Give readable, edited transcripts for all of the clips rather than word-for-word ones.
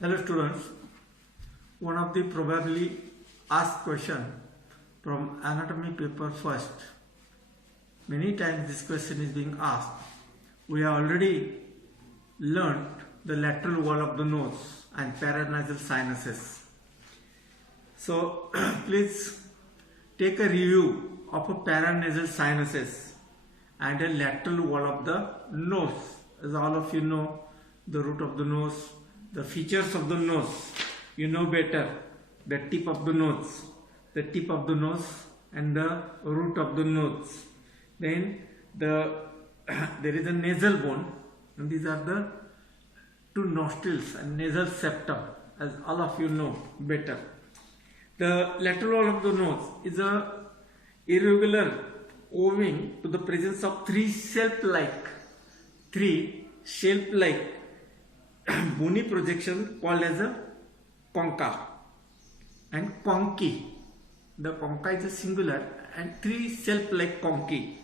Hello students, one of the probably asked question from anatomy paper first. Many times this question is being asked. We have already learned the lateral wall of the nose and paranasal sinuses. So please take a review of a paranasal sinuses and a lateral wall of the nose. As all of you know, the root of the nose, the features of the nose, you know better, the tip of the nose and the root of the nose. Then there is a nasal bone, and these are the two nostrils and nasal septum, as all of you know better. The lateral wall of the nose is a irregular owing to the presence of three shelf-like bony projection called as a concha and conchae. The concha is a singular and three shelf-like conchae.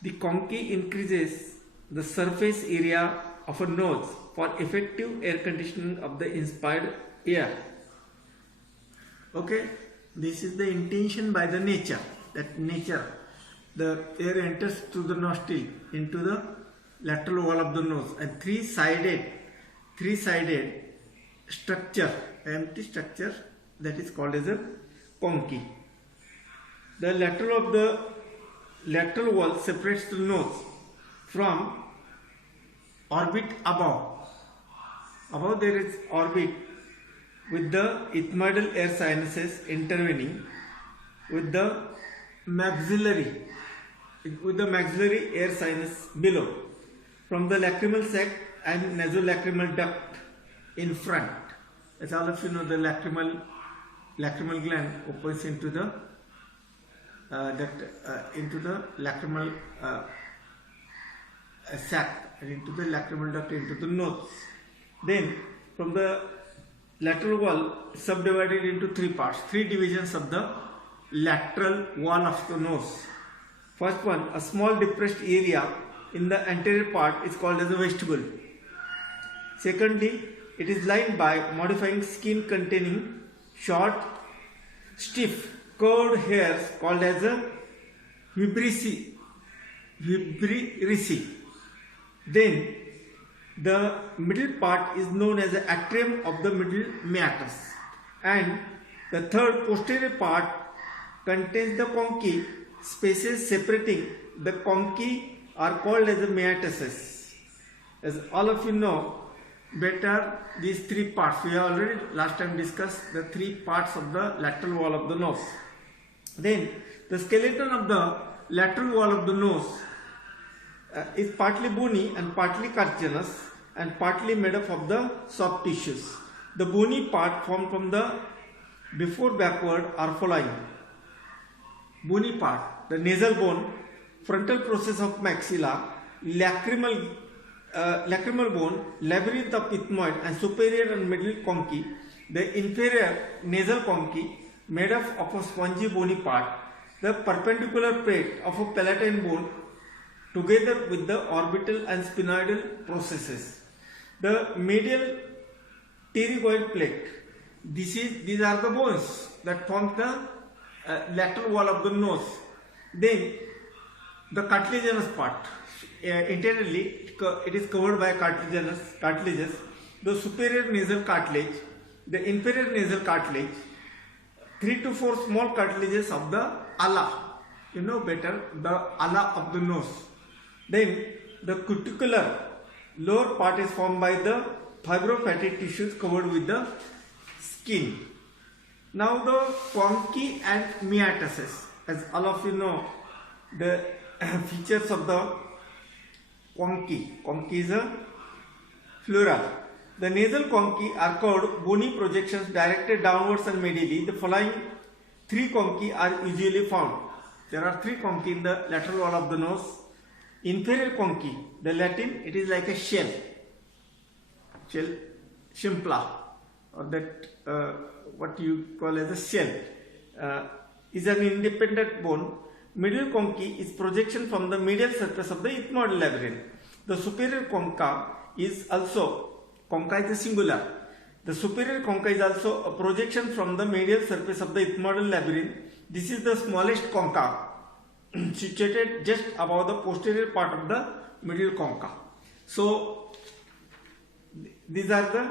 The conchae increases the surface area of a nose for effective air conditioning of the inspired air. Okay, this is the intention by the nature. The air enters through the nostril into the lateral wall of the nose, and three-sided structure, empty structure, that is called as a conchae. The lateral wall separates the nose from orbit above. Above there is orbit with the ethmoidal air sinuses intervening with the maxillary air sinus below, from the lacrimal sac and nasolacrimal duct in front. As all of you know, the lacrimal gland opens into the lacrimal sac and into the lacrimal duct into the nose. Then from the lateral wall subdivided into three parts, three divisions of the lateral wall of the nose. First one, a small depressed area in the anterior part is called as a vestibule. Secondly, it is lined by modifying skin containing short, stiff, curved hairs called as a vibrissae. Then the middle part is known as the atrium of the middle meatus, and the third posterior part contains the conchae. Spaces separating the conchae are called as the meatuses. As all of you know better, these three parts, we have already last time discussed the three parts of the lateral wall of the nose. Then the skeleton of the lateral wall of the nose is partly bony and partly cartilaginous and partly made up of the soft tissues. The bony part formed from the before backward are following. Bony part, the nasal bone, frontal process of maxilla, lacrimal bone, labyrinth of ethmoid and superior and middle conchae, the inferior nasal conchae made up of a spongy bony part, the perpendicular plate of a palatine bone together with the orbital and sphenoidal processes. The medial pterygoid plate, these are the bones that form the lateral wall of the nose. Then the cartilaginous part, internally it is covered by cartilages, the superior nasal cartilage, the inferior nasal cartilage, 3 to 4 small cartilages of the ala, you know better, the ala of the nose. Then the cuticular lower part is formed by the fibrofatty tissues covered with the skin. Now the conchae and meatuses, as all of you know, the features of the conchae. Conchae is a plural. The nasal conchae are curved bony projections directed downwards and medially. The following three conchae are usually found. There are three conchae in the lateral wall of the nose. Inferior conchae, the Latin, it is like a shell, shimpla, or that what you call as a shell, is an independent bone. Middle conchae is projection from the medial surface of the ethmoidal labyrinth. The superior concha is also, concha is a singular. The superior concha is also a projection from the medial surface of the ethmoidal labyrinth. This is the smallest concha situated just above the posterior part of the middle concha. So these are the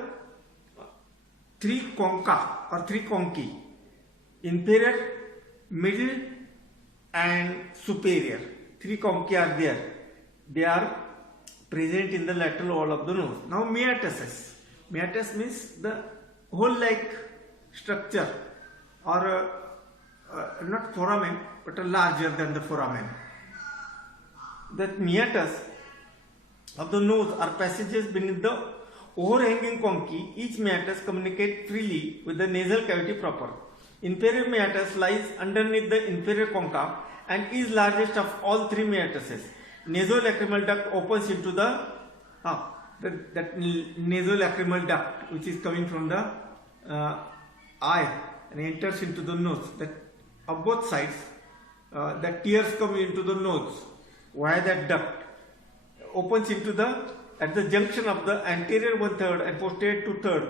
three concha or three conchi: inferior, middle and superior. Three conchi are there. They are present in the lateral wall of the nose. Now meatus. Meatus means the hole-like structure, or not foramen but larger than the foramen. The meatus of the nose are passages beneath the overhanging conchi. Each meatus communicates freely with the nasal cavity proper. Inferior meatus lies underneath the inferior concha and is largest of all three meatuses. Nasolacrimal duct opens into that nasolacrimal duct which is coming from the eye and enters into the nose. That of both sides, the tears come into the nose via that duct, opens into at the junction of the anterior 1/3 and posterior 2/3.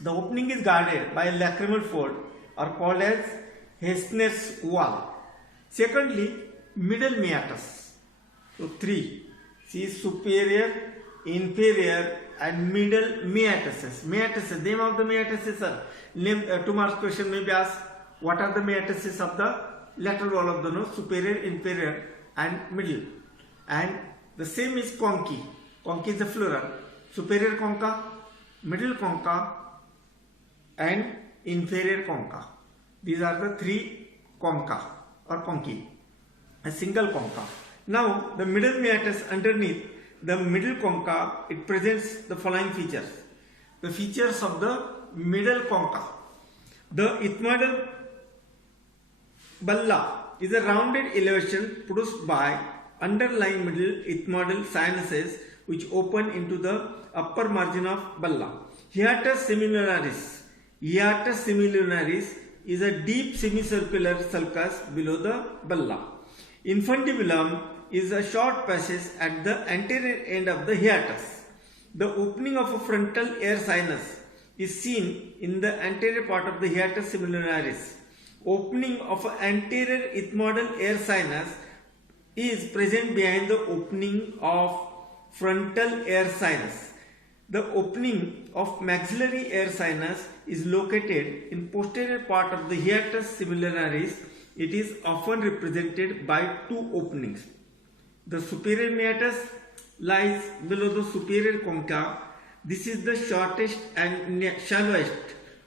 The opening is guarded by a lacrimal fold, or called as Hesner's wall. Secondly, middle meatus. So three. See, superior, inferior and middle meatuses. Meatuses, name of the meatuses are name. 2 marks question may be asked, what are the meatuses of the lateral wall of the nose? Superior, inferior and middle. And the same is conchi. Conchi is the plural. Superior concha, middle concha and inferior concha. These are the three concha or conchi, a single concha. Now the middle meatus underneath the middle concha, it presents the following features. The features of the middle concha. The ethmoidal bulla is a rounded elevation produced by underlying middle ethmoidal sinuses which open into the upper margin of bulla. Hiatus semilunaris. Hiatus semilunaris is a deep semicircular sulcus below the bulla. Infundibulum is a short passage at the anterior end of the hiatus. The opening of a frontal air sinus is seen in the anterior part of the hiatus semilunaris. Opening of an anterior ethmoidal air sinus is present behind the opening of frontal air sinus. The opening of maxillary air sinus is located in posterior part of the hiatus semilunaris. It is often represented by two openings. The superior meatus lies below the superior concha. This is the shortest and shallowest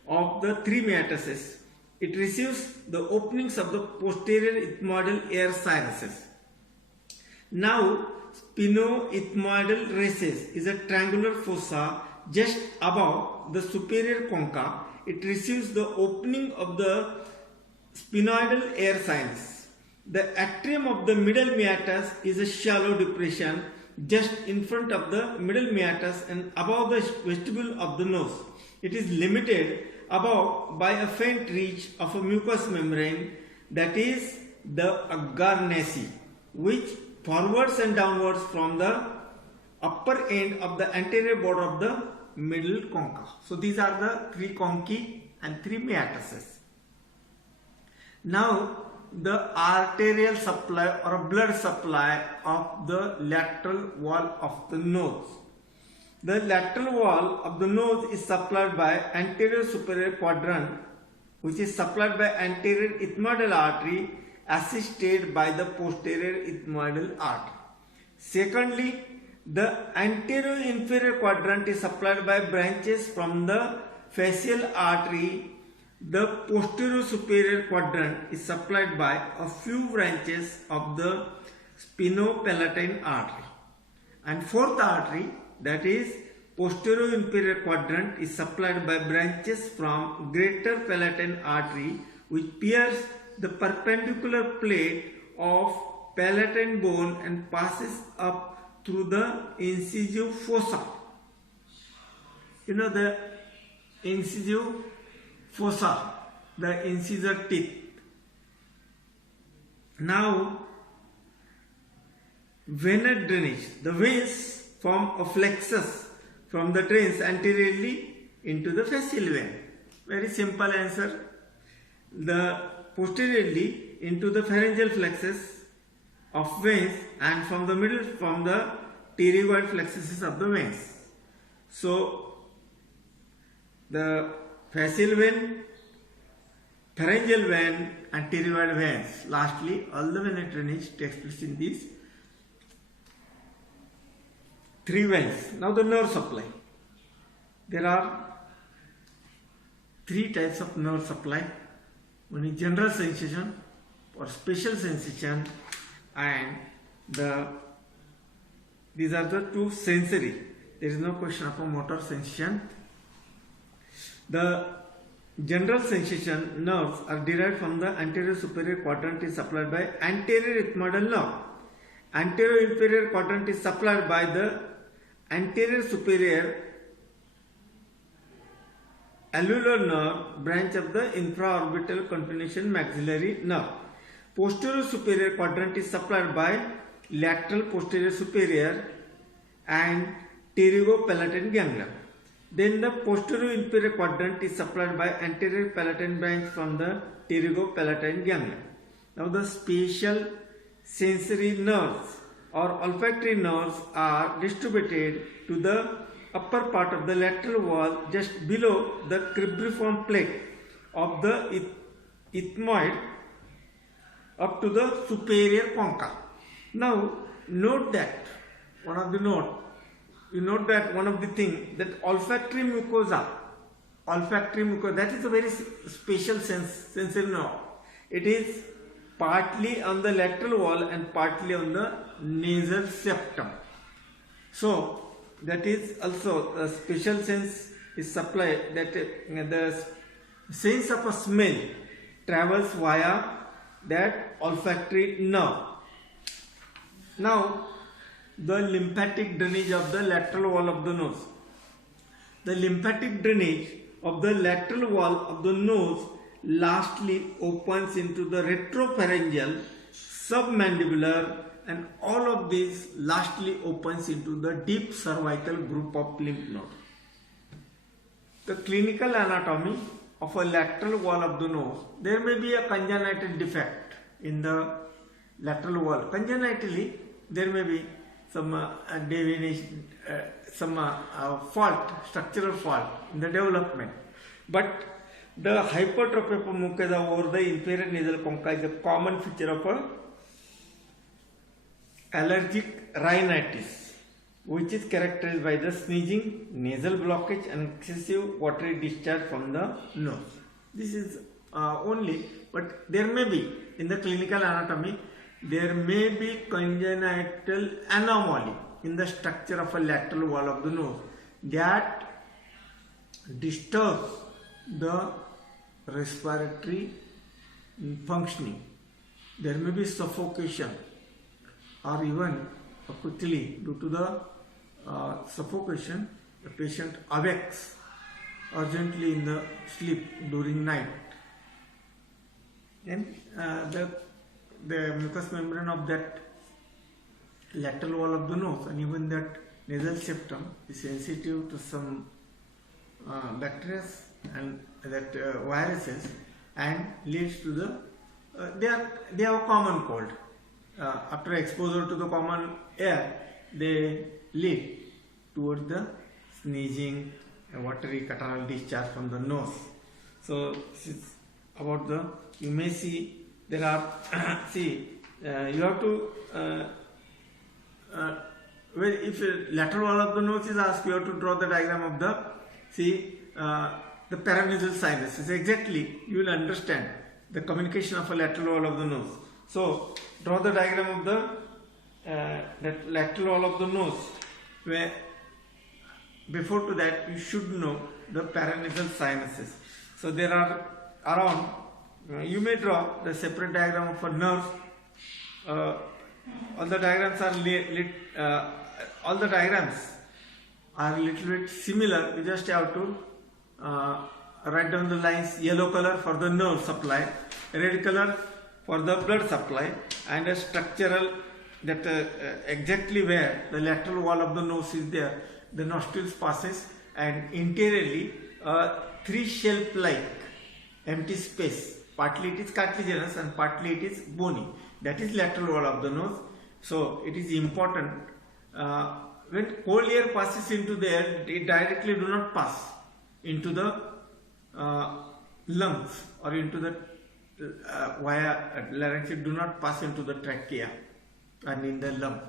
of the three meatuses. It receives the openings of the posterior ethmoidal air sinuses. Now, spinoethmoidal recess is a triangular fossa just above the superior concha. It receives the opening of the sphenoidal air sinus. The atrium of the middle meatus is a shallow depression just in front of the middle meatus and above the vestibule of the nose. It is limited above by a faint reach of a mucous membrane, that is the agarnaceae, which forwards and downwards from the upper end of the anterior border of the middle concha. So these are the three conchi and three meatuses. Now the arterial supply or blood supply of the lateral wall of the nose. The lateral wall of the nose is supplied by anterior superior quadrant, which is supplied by anterior ethmoidal artery assisted by the posterior ethmoidal artery. Secondly, the anterior inferior quadrant is supplied by branches from the facial artery. The posterior superior quadrant is supplied by a few branches of the spinopalatine artery. And fourth artery, that is posterior inferior quadrant, is supplied by branches from greater palatine artery which pierce the perpendicular plate of palatine bone and passes up through the incisive fossa. You know the incisive fossa, the incisor teeth. Now, venous drainage. The veins form a plexus from the drains anteriorly into the fascial vein. Very simple answer. The posteriorly into the pharyngeal plexus of veins, and from the middle from the pterygoid plexuses of the veins. So the fascial vein, pharyngeal vein and pterygoid veins. Lastly, all the venous drainage takes place in these three veins. Now the nerve supply. There are three types of nerve supply. One is general sensation or special sensation, and these are the two sensory. There is no question of a motor sensation. The general sensation nerves are derived from the anterior superior quadrant, is supplied by anterior ethmoidal nerve. Anterior inferior quadrant is supplied by the anterior superior alveolar nerve branch of the infraorbital continuation maxillary nerve. Posterior superior quadrant is supplied by lateral posterior superior and pterygopalatine ganglia. Then the posterior inferior quadrant is supplied by anterior palatine branch from the pterygopalatine ganglia. Now the spatial sensory nerves or olfactory nerves are distributed to the upper part of the lateral wall just below the cribriform plate of the ethmoid up to the superior concha. Now note that one of the thing that olfactory mucosa, that is a very special sensory nerve. It is partly on the lateral wall and partly on the nasal septum. So that is also a special sense is supplied, that the sense of a smell travels via that olfactory nerve. Now the lymphatic drainage of the lateral wall of the nose. The lymphatic drainage of the lateral wall of the nose lastly opens into the retropharyngeal, submandibular, and all of these lastly opens into the deep cervical group of lymph nodes. The clinical anatomy of a lateral wall of the nose. There may be a congenital defect in the lateral wall. Congenitally, there may be some deviation, fault, structural fault in the development. But the hypertrophy of mucosa over the inferior nasal concha is a common feature of a allergic rhinitis, which is characterized by the sneezing, nasal blockage, and excessive watery discharge from the nose. This is only, but there may be in the clinical anatomy, there may be congenital anomaly in the structure of a lateral wall of the nose that disturbs the respiratory functioning. There may be suffocation, or even quickly due to the suffocation, the patient awakes urgently in the sleep during night. And the mucous membrane of that lateral wall of the nose and even that nasal septum is sensitive to some bacteria and that viruses, and leads to the they have a common cold. After exposure to the common air, they lead towards the sneezing, watery catarrhal discharge from the nose. So this is about the, you may see there are you have to if a lateral wall of the nose is asked, you have to draw the diagram of the paranasal sinus. Exactly, you will understand the communication of a lateral wall of the nose. So draw the diagram of the that lateral wall of the nose, where before to that you should know the paranasal sinuses. So there are around, you may draw the separate diagram of a nerve. All the diagrams are all the diagrams are a little bit similar. You just have to write down the lines: yellow color for the nerve supply, red color for the blood supply, and a structural that exactly where the lateral wall of the nose is there, the nostrils passes, and interiorly three shelf-like empty space. Partly it is cartilaginous and partly it is bony. That is lateral wall of the nose. So it is important. When cold air passes into the air, it directly do not pass into the lungs or into the via larynx. It do not pass into the trachea and in the lung.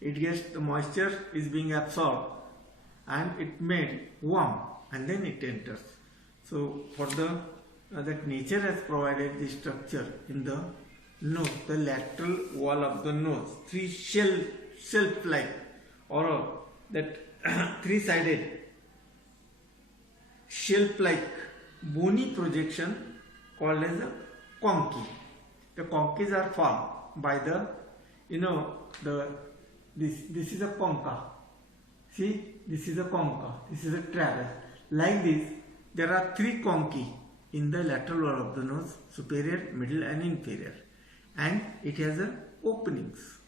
It gets, the moisture is being absorbed and it made warm and then it enters. So for the that nature has provided the structure in the nose, the lateral wall of the nose, three shelf-like or that three-sided shelf-like bony projection called as a concha. The conchas are formed by the, this is a concha. See, this is a concha, this is a tragus. Like this, there are three conchae in the lateral wall of the nose, superior, middle and inferior. And it has openings,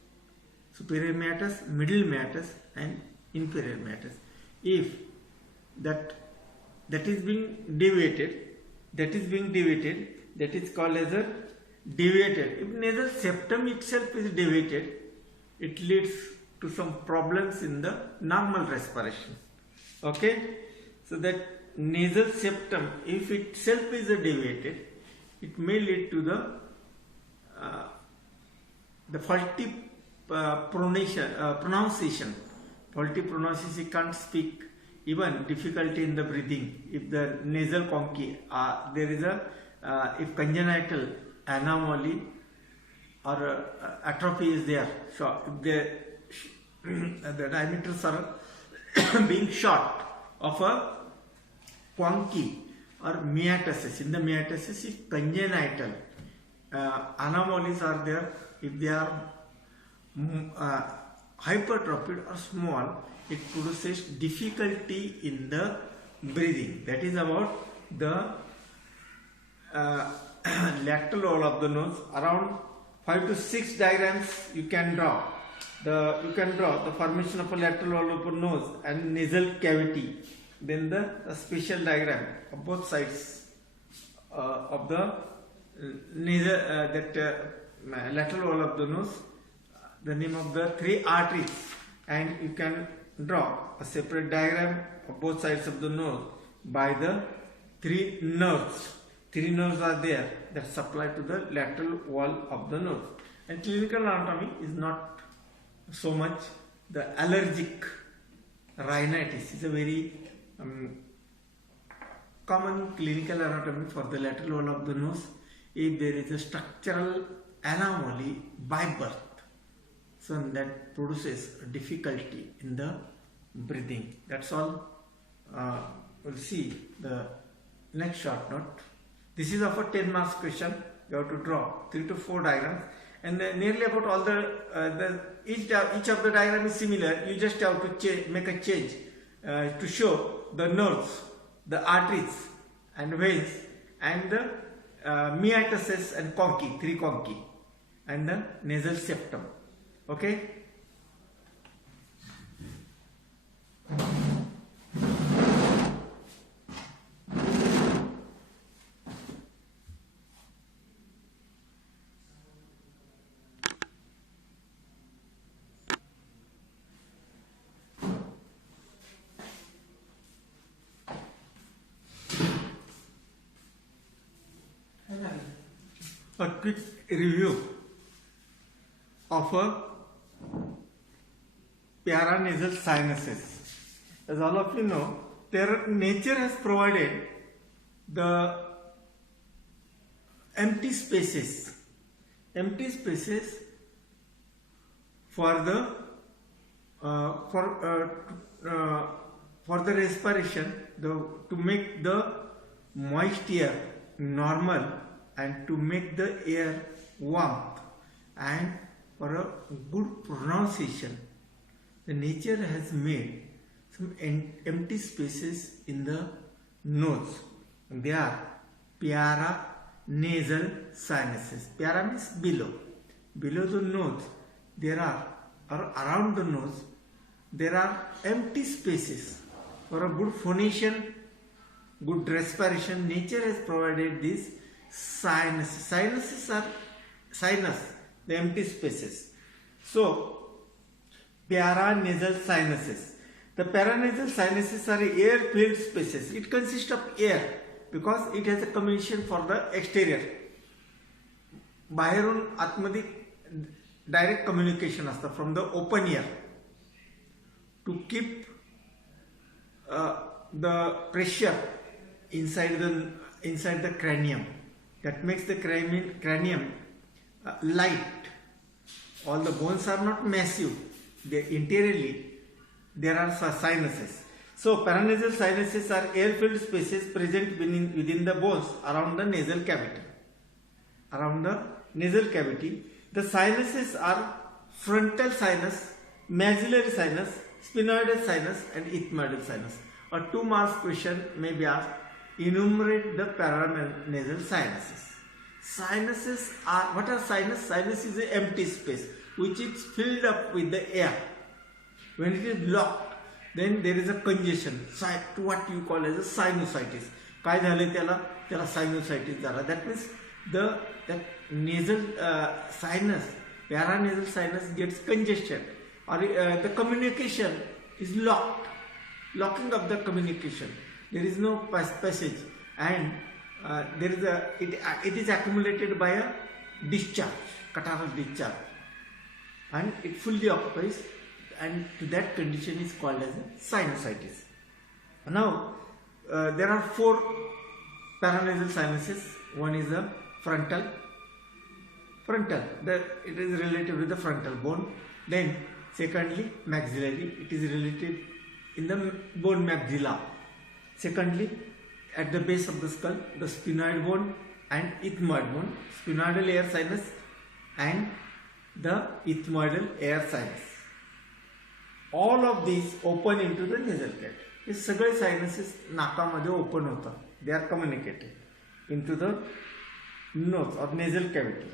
superior meatus, middle meatus and inferior meatus. If that is being deviated, that is called as a deviated. If nasal septum itself is deviated, it leads to some problems in the normal respiration. Okay, so that nasal septum, if itself is deviated, it may lead to the faulty pronunciation. Faulty pronunciation, you can't speak, even difficulty in the breathing. If the nasal concha, there is if congenital anomaly or atrophy is there, so if the diameters are being short of a concha or meatus. In the meatus, if congenital anomalies are there, if they are hypertrophied or small, it produces difficulty in the breathing. That is about the lateral wall of the nose. Around 5 to 6 diagrams you can draw. You can draw the formation of a lateral wall of the nose and nasal cavity. Then the special diagram of both sides of the nasal, lateral wall of the nose, the name of the three arteries, and you can draw a separate diagram of both sides of the nose by the three nerves. Three nerves are there that supply to the lateral wall of the nose. And clinical anatomy is not so much. The allergic rhinitis is a very common clinical anatomy for the lateral wall of the nose. If there is a structural anomaly by birth, so that produces a difficulty in the breathing. That's all. We'll see the next short note. This is of a 10 marks question. You have to draw 3 to 4 diagrams, and nearly about all each of the diagram is similar. You just have to make a change to show the nerves, the arteries and veins, and the meatuses and conchae, three conchae, and the nasal septum. Okay. A quick review of a paranasal sinuses. As all of you know, nature has provided the empty spaces for the respiration, to make the moist air normal and to make the air warm and for a good pronunciation. The nature has made some empty spaces in the nose. They are paranasal sinuses. Para means below. Below the nose, there are, or around the nose, there are empty spaces for a good phonation good respiration, nature has provided these sinuses. Sinuses are the empty spaces. So, paranasal sinuses. The paranasal sinuses are air-filled spaces. It consists of air because it has a communication for the exterior. बाहेरून आतमध्ये direct communication असतं from the open air to keep the pressure inside the cranium. That makes the cranium light. All the bones are not massive. Interiorly there are sinuses. So paranasal sinuses are air-filled spaces present within the bones around the nasal cavity. The sinuses are frontal sinus, maxillary sinus, sphenoidal sinus, and ethmoidal sinus. A 2 marks question may be asked. Enumerate the paranasal sinuses. Sinuses are, what are sinus? Sinus is an empty space which is filled up with the air. When it is blocked, then there is a congestion, what you call as a sinusitis. काय झाले त्याला sinusitis झाला. That means that nasal sinus, paranasal sinus gets congestion, or the communication is locking up the communication. There is no passage, and it is accumulated by a discharge, catarrhal discharge, and it fully occupies, and to that condition is called as a sinusitis. Now there are 4 paranasal sinuses. One is the frontal. It is related with the frontal bone. Then secondly, maxillary. It is related in the bone maxilla. Secondly, at the base of the skull, the sphenoid bone and ethmoid bone, sphenoidal air sinus and the ethmoidal air sinus. All of these open into the nasal cavity. हे सगळे sinuses नाकामध्ये open होतात. They are communicated into the nose or nasal cavity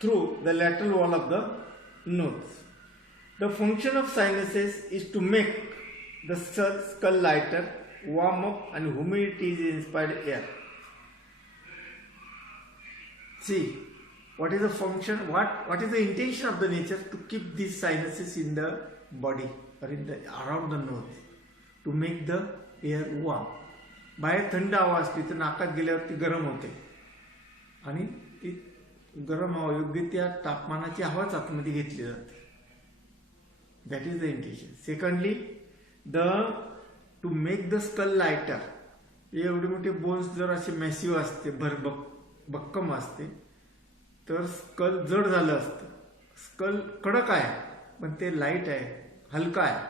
through the lateral wall of the nose. The function of sinuses is to make the skull lighter, warm up, and humidity is inspired air. See, what is the function? What is the intention of the nature? To keep these sinuses in the body or around the nose, to make the air warm. बाहेर थंड हवा असते तर नाकात गेल्यावर ती गरम होते आणि ती गरम हवा योग्य त्या तापमानाची हवाच आतमध्ये घेतली जाते. That is the intention. Secondly, to make the skull lighter. एवढे मोठे बोन्स जर असे मॅसिव्ह असते, भक्कम असते, तर स्कल जड झालं असतं. स्कल कडक आहे पण ते लाईट आहे, हलका आहे.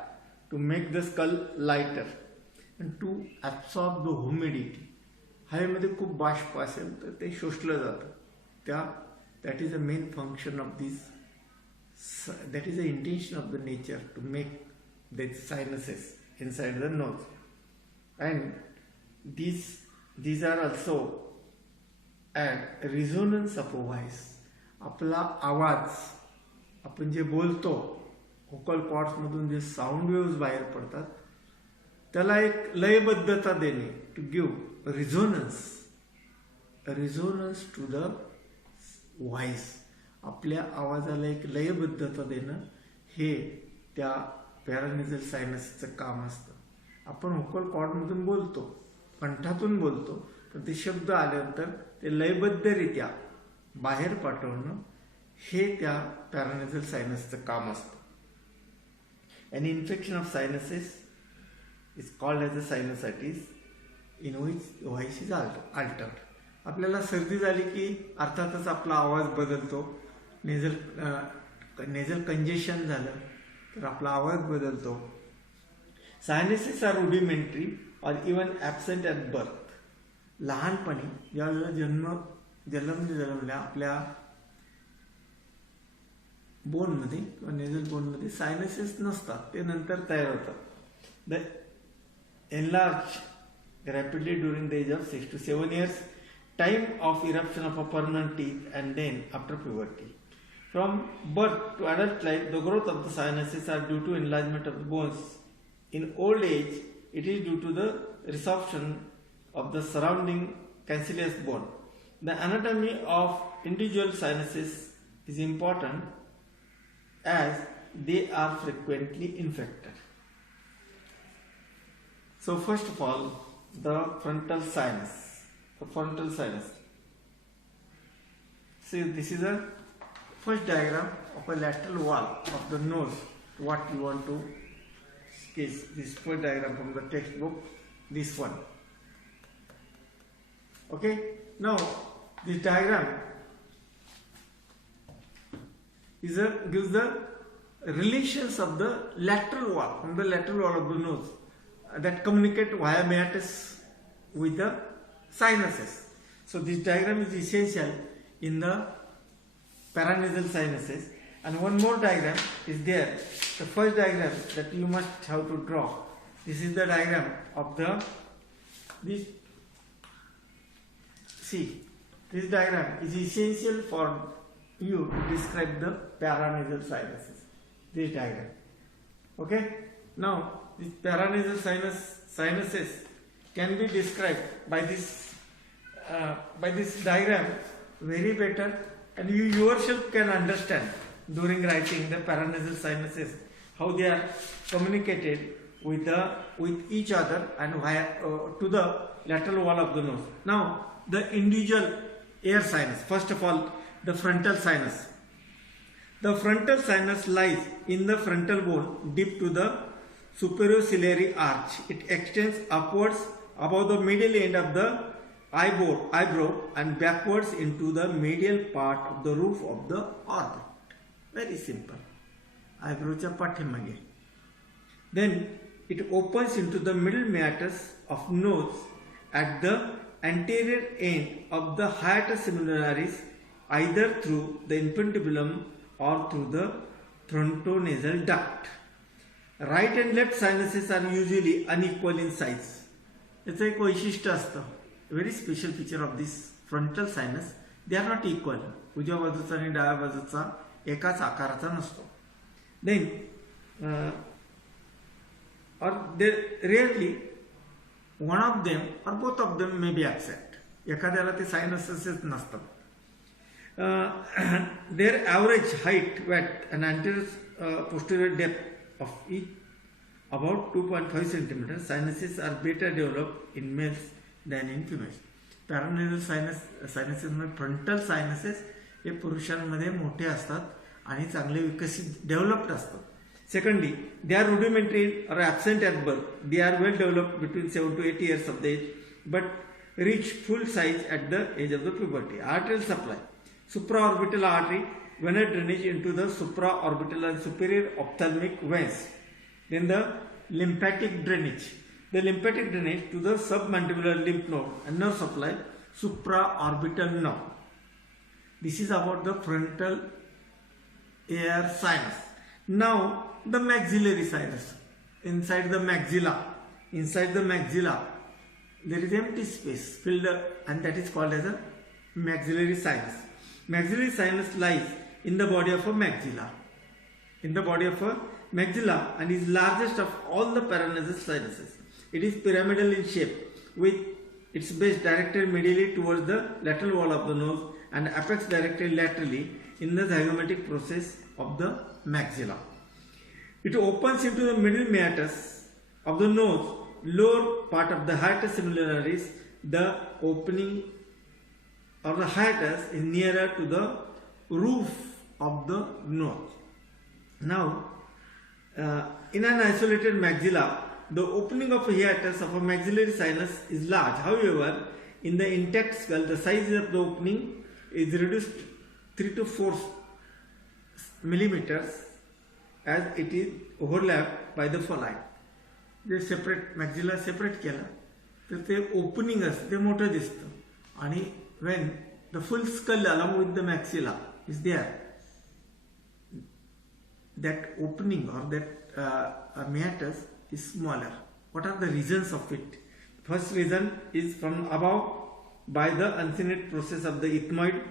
To make the skull lighter and to absorb the humidity. हवेमध्ये खूप बाष्प असेल तर ते शोषलं जातं. That is the main function of this. That is the intention of the nature, to make the sinuses inside the nose. And these are also a resonance of a voice. आपला आवाज, आपण जे बोलतो, व्होकल कॉर्ड्स मधून जे sound waves बाहेर पडतात, त्याला एक लयबद्धता देणे, to give resonance to the voice. आपल्या आवाजाला एक लयबद्धता देणं हे त्या पॅरानेझल सायनसचं काम असतं. आपण व्होकल कॉर्डमधून बोलतो, कंठातून बोलतो, पण ते शब्द आल्यानंतर ते लयबद्धरित्या बाहेर पाठवणं हे त्या पॅरानेझल सायनसचं काम असतं. An infection of sinuses is called as a sinusitis, in which voice is altered. आपल्याला सर्दी झाली की अर्थातच आपला आवाज बदलतो. नेझल कंजेशन झालं तर आपला आवाज बदलतो. सायनसेस आर रुडिमेंटरी और इवन ॲब्सेंट ॲट बर्थ. लहानपणी ज्यावेळेला जन्मल्या आपल्या बोनमध्ये किंवा नेझल बोनमध्ये सायनसेस नसतात, ते नंतर तयार होतात. The enlarge rapidly during the age of 6 to 7 years, time of eruption of a permanent teeth, and then after puberty. From birth to adult life, the growth of the sinuses are due to enlargement of the bones In old age, it is due to the resorption of the surrounding cancellous bone. The anatomy of individual sinuses is important as they are frequently infected. So first of all, the frontal sinus. The frontal sinus. See, this is a first diagram of a lateral wall of the nose. What you want to sketch. This first diagram from the textbook. This one. Okay. Now this diagram gives the relations of the lateral wall, from the lateral wall of the nose, that communicate via meatus with the sinuses. So this diagram is essential in the paranasal sinuses. And one more diagram is there. The first diagram that you must have to draw. This is the diagram of this. See, this diagram is essential for you to describe the paranasal sinuses. This diagram. Okay. Now this paranasal sinuses can be described by this diagram very better, and you yourself can understand during writing the paranasal sinuses how they are communicated with each other and to the lateral wall of the nose. Now the individual air sinus. First of all, the frontal sinus. The frontal sinus lies in the frontal bone deep to the superiociliary arch. It extends upwards above the medial end of the eyebrow and backwards into the medial part of the roof of the orbit. Very simple. Eyebrowच्या पाठीमागे. Then it opens into the middle meatus of nose at the anterior end of the hiatus semilunaris, either through the infundibulum or through the frontonasal duct. Right and left sinuses are usually unequal in size. It's a वैशिष्ट्य असतं. Very special feature of this frontal sinus. They are not equal. उजव्या बाजूचा आणि डाव्या बाजूचा एकाच आकाराचा नसतो. Then or rarely one of them or both of them may be absent. एखाद्याला ते sinuses नसतात. Their average height, width and anterior posterior depth of each about 2.5 cm. Sinuses are better developed in males than in females. Paranasal sinuses मध्ये frontal sinuses हे पुरुषांमध्ये मोठे असतात आणि चांगले विकसित developed असतात. Secondly, they are rudimentary or absent at birth. They are well developed between 7 to 8 years of age, but reach full size at the age of the puberty. Arterial supply. Supraorbital artery, venous drainage into the supraorbital and superior ophthalmic veins. Then the lymphatic drainage. The lymphatic drainage to the submandibular lymph node and nerve supply, supraorbital nerve. This is about the frontal air sinus. Now the maxillary sinus. Inside the maxilla, there is empty space filled up, and that is called as a maxillary sinus. Maxillary sinus lies in the body of a maxilla. And is largest of all the paranasal sinuses. It is pyramidal in shape with its base directed medially towards the lateral wall of the nose and apex directed laterally in the zygomatic process of the maxilla. It opens into the middle meatus of the nose, lower part of the hiatus semilunaris. The opening of the hiatus is nearer to the roof of the nose. Now, in an isolated maxilla, the opening of a hiatus of a maxillary sinus is large. However, in the intact skull, the size of the opening is reduced 3 to 4 millimeters as it is overlapped by the foli. J separate maxilla separate केला तर ते opening असतं ते मोठं दिसतं आणि when the full skull along with the maxilla is there, that opening or that meatus is smaller. What are the reasons of it? First reason is from above by the uncinate process of the ethmoid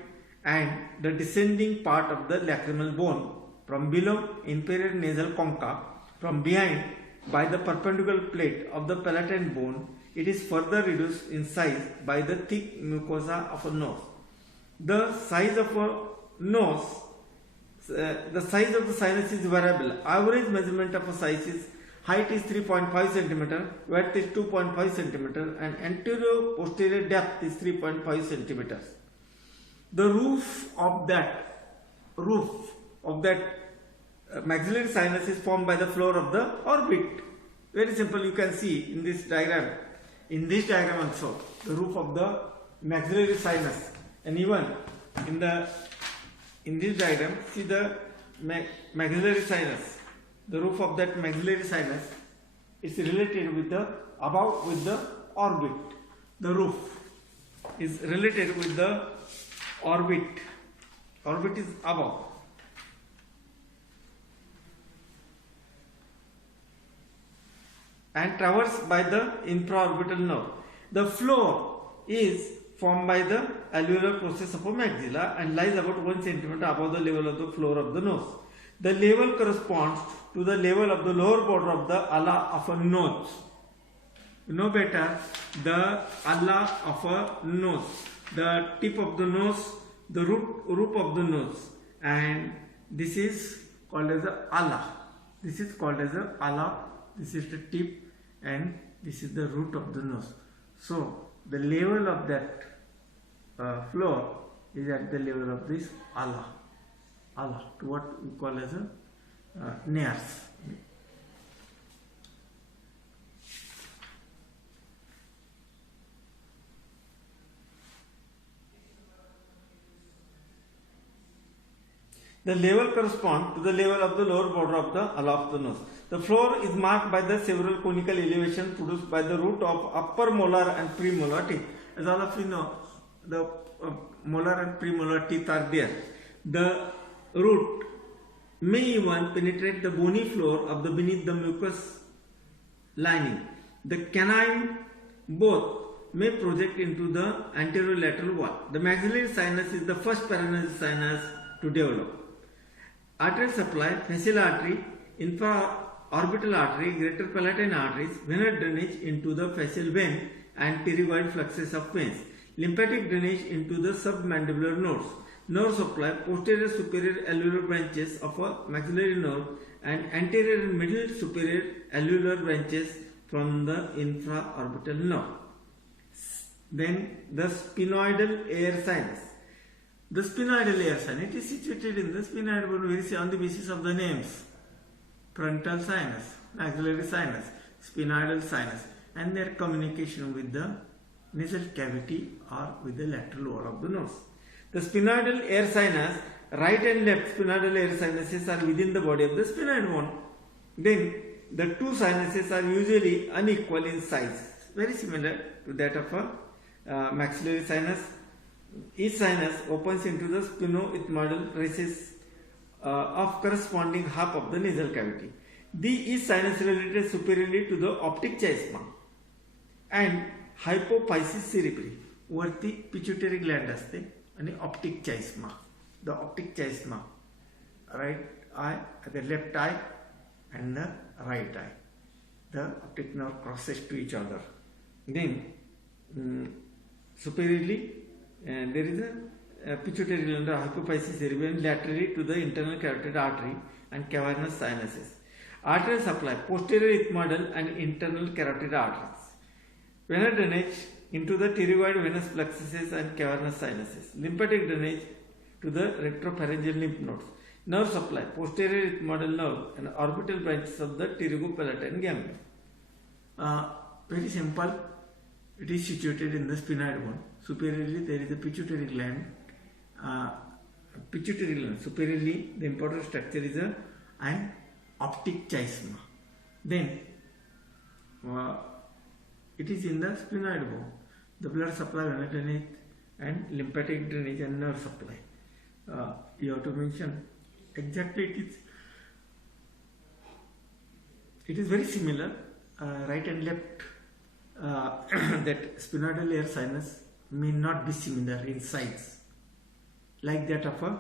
and the descending part of the lacrimal bone. From below, inferior nasal concha. From behind, by the perpendicular plate of the palatine bone, it is further reduced in size by the thick mucosa of a nose. The size of a nose, the size of the sinus is variable. Average measurement of a size is height is 3.5 cm, width is 2.5 cm, and anterior posterior depth is 3.5 cm. The roof of that maxillary sinus is formed by the floor of the orbit. Very simple, you can see in this diagram. In this diagram also, the roof of the maxillary sinus, and even in this diagram, see the maxillary sinus. The roof of that maxillary sinus is related with the orbit. The roof is related with the orbit. Orbit is above. And traversed by the infraorbital nerve. The floor is formed by the alveolar process of a maxilla and lies about 1 cm above the level of the floor of the nose. The level corresponds to the level of the lower border of the ala of a nose. You know better, the ala of a nose, the tip of the nose, the root of the nose, and this is called as the ala. This is called as the ala. This is the tip, and this is the root of the nose. So the level of that floor is at the level of this ala, to what we call as a nares. The level corresponds to the level of the lower border of the ala of the nose. The floor is marked by the several conical elevations produced by the root of upper molar and premolar teeth. As all of you know, the molar and premolar teeth are there. The root may even penetrate the bony floor of the beneath the mucous lining. The canine both may project into the anterolateral wall. The maxillary sinus is the first paranasal sinus to develop. Arterial supply, facial artery, infraorbital artery, greater palatine arteries, venous drainage into the facial vein and pterygoid fluxus of veins, lymphatic drainage into the submandibular nodes, nerve supply, posterior superior alveolar branches of a maxillary nerve and anterior and middle superior alveolar branches from the infraorbital nerve. Then the sphenoidal air sinus. The sphenoidal air sinus, it is situated in the sphenoid bone on the basis of the names. Frontal sinus, maxillary sinus, sphenoidal sinus, and their communication with the nasal cavity or with the lateral wall of the nose. The sphenoidal air sinus, right and left sphenoidal air sinuses are within the body of the sphenoid bone. Then the two sinuses are usually unequal in size, very similar to that of a maxillary sinus. Each sinus opens into the sphenoethmoidal recess of corresponding half of the nasal cavity. Each sinus is related superiorly to the optic chiasma and hypophysis cerebri. वरती pituitary gland असते आणि optic chiasma. The optic chiasma, right eye, the left eye and the right eye. The optic nerve crosses to each other. Then superiorly there is a pituitary gland or hypophysis cerebri laterally to the internal carotid artery and cavernous sinuses. Arterial supply, posterior ethmoidal and internal carotid arteries. Venous drainage into the pterygoid venous plexuses and cavernous sinuses. Lymphatic drainage to the retropharyngeal lymph nodes. Nerve supply, posterior ethmoidal nerve and orbital branches of the pterygopalatine ganglion. Very simple. It is situated in the sphenoid bone. Superiorly, there is a pituitary gland. Superiorly, the important structure is an optic chiasma. Then, it is in the sphenoid bone. The blood supply, venous drainage, and lymphatic drainage and nerve supply. You have to mention exactly. It is very similar. Right and left. That sphenoidal air sinus may not be similar in size like that of a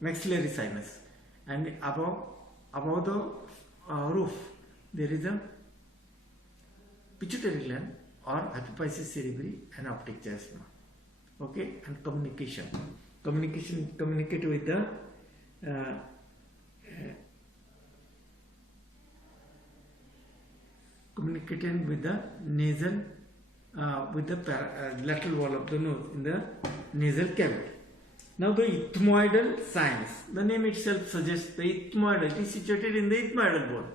maxillary sinus, and above the roof there is a pituitary gland or hypophysis cerebri and optic chiasma. Okay, and communicate with the communicating with the nasal with the lateral wall of the nose in the nasal cavity. Now the ethmoidal sinus, the name itself suggests the ethmoidal, it is situated in the ethmoidal bone.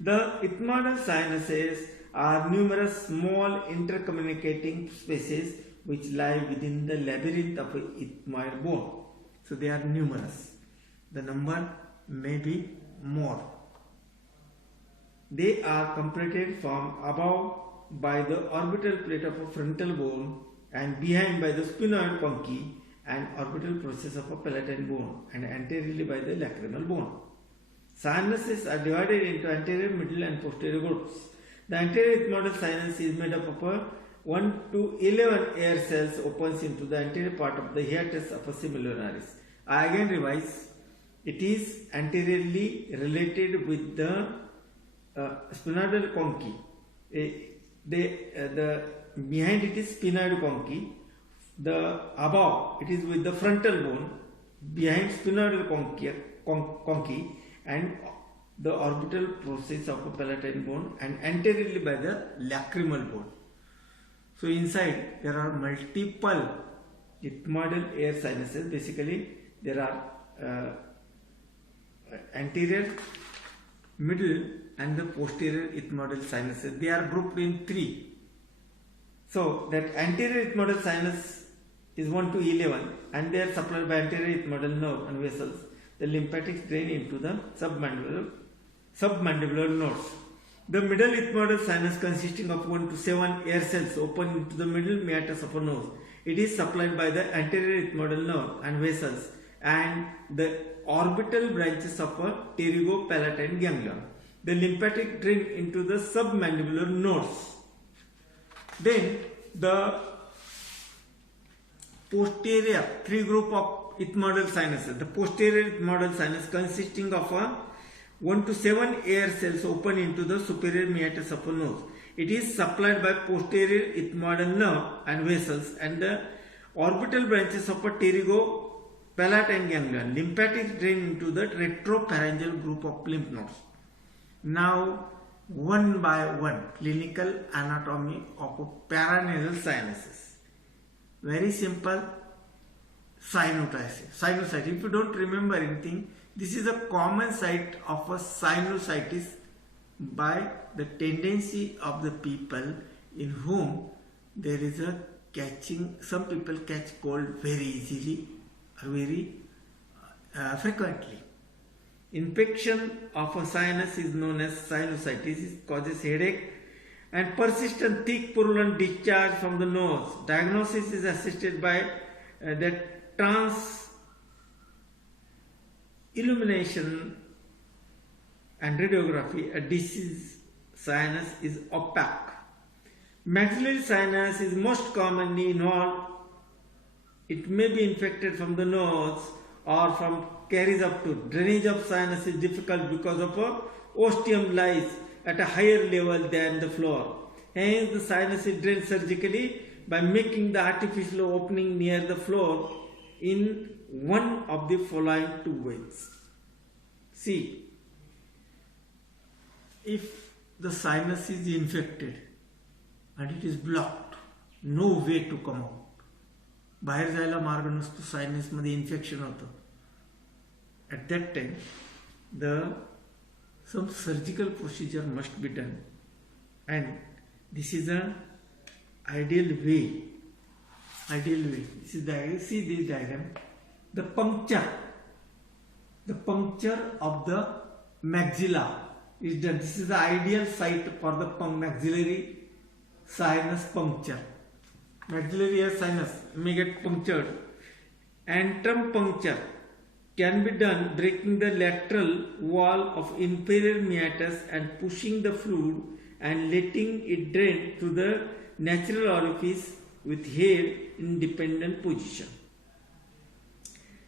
The ethmoidal sinuses are numerous small intercommunicating spaces which lie within the labyrinth of a ethmoid bone. So they are numerous. The number may be more. They are completed from above by the orbital plate of a frontal bone and behind by the sphenoid conchae and orbital process of a palatine bone and anteriorly by the lacrimal bone. Sinuses are divided into anterior, middle and posterior groups. The anterior ethmoidal sinus is made up of a 1 to 11 air cells opens into the anterior part of the hiatus of a semillunaris. I again revise. It is anteriorly related with the sphenoidal conchae. The behind it is sphenoid conchae. The above it is with the frontal bone. Behind sphenoidal conchae and the orbital process of a palatine bone and anteriorly by the lacrimal bone. So inside there are multiple ethmoidal air sinuses. Basically there are anterior, middle and the posterior ethmoidal sinuses. They are grouped in 3. So that anterior ethmoidal sinus is 1 to 11 and they are supplied by anterior ethmoidal nerve and vessels. The lymphatics drain into the submandibular nodes. The middle ethmoidal sinus consisting of 1 to 7 air cells open into the middle meatus of a nose. It is supplied by the anterior ethmoidal nerve and vessels and the orbital branches of a pterygopalatine ganglion. The lymphatic drain into the submandibular nodes. Then the posterior 3 group of ethmoidal sinuses. The posterior ethmoidal sinus consisting of a 1 to 7 air cells open into the superior meatus of a nose. It is supplied by posterior ethmoidal nerve and vessels and the orbital branches of a pterygopalatine ganglion. Lymphatics drain into the retropharyngeal group of lymph nodes. Now, one by one, clinical anatomy of a paranasal sinuses. Very simple. Sinusitis. If you don't remember anything, this is a common site of a sinusitis by the tendency of the people in whom there is a catching. Some people catch cold very easily or very frequently. Infection of a sinus is known as sinusitis. It causes headache and persistent thick purulent discharge from the nose. Diagnosis is assisted by the illumination and radiography. A diseased sinus is opaque. Maxillary sinus is most commonly involved. It may be infected from the nose or from carries up to. Drainage of sinus is difficult because of a ostium lies at a higher level than the floor. Hence the sinus is drained surgically by making the artificial opening near the floor in one of the following 2 ways. See, if the sinus is infected and it is blocked, no way to come out. बाहेर जायला मार्ग नसतो, sinus मध्ये infection होतं. At that time, some surgical procedure must be done, and this is an ideal way. This is diagram. See this diagram. The puncture of the maxilla is done. This is the ideal site for the maxillary sinus puncture. Maxillary sinus may get punctured. Antrum puncture can be done breaking the lateral wall of inferior meatus and pushing the fluid and letting it drain through the natural orifice with head in dependent position.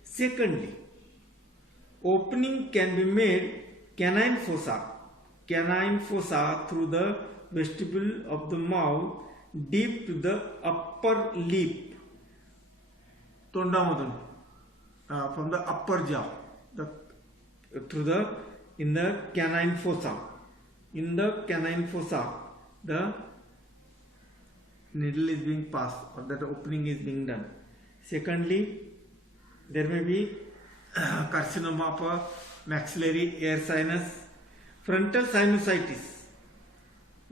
Secondly, opening can be made canine fossa canine fossa through the vestibule of the mouth deep to the upper lip. तोंडामधून from the upper jaw, in the canine fossa. In the canine fossa, the needle is being passed, or that opening is being done. Secondly, there may be carcinoma of maxillary air sinus, frontal sinusitis.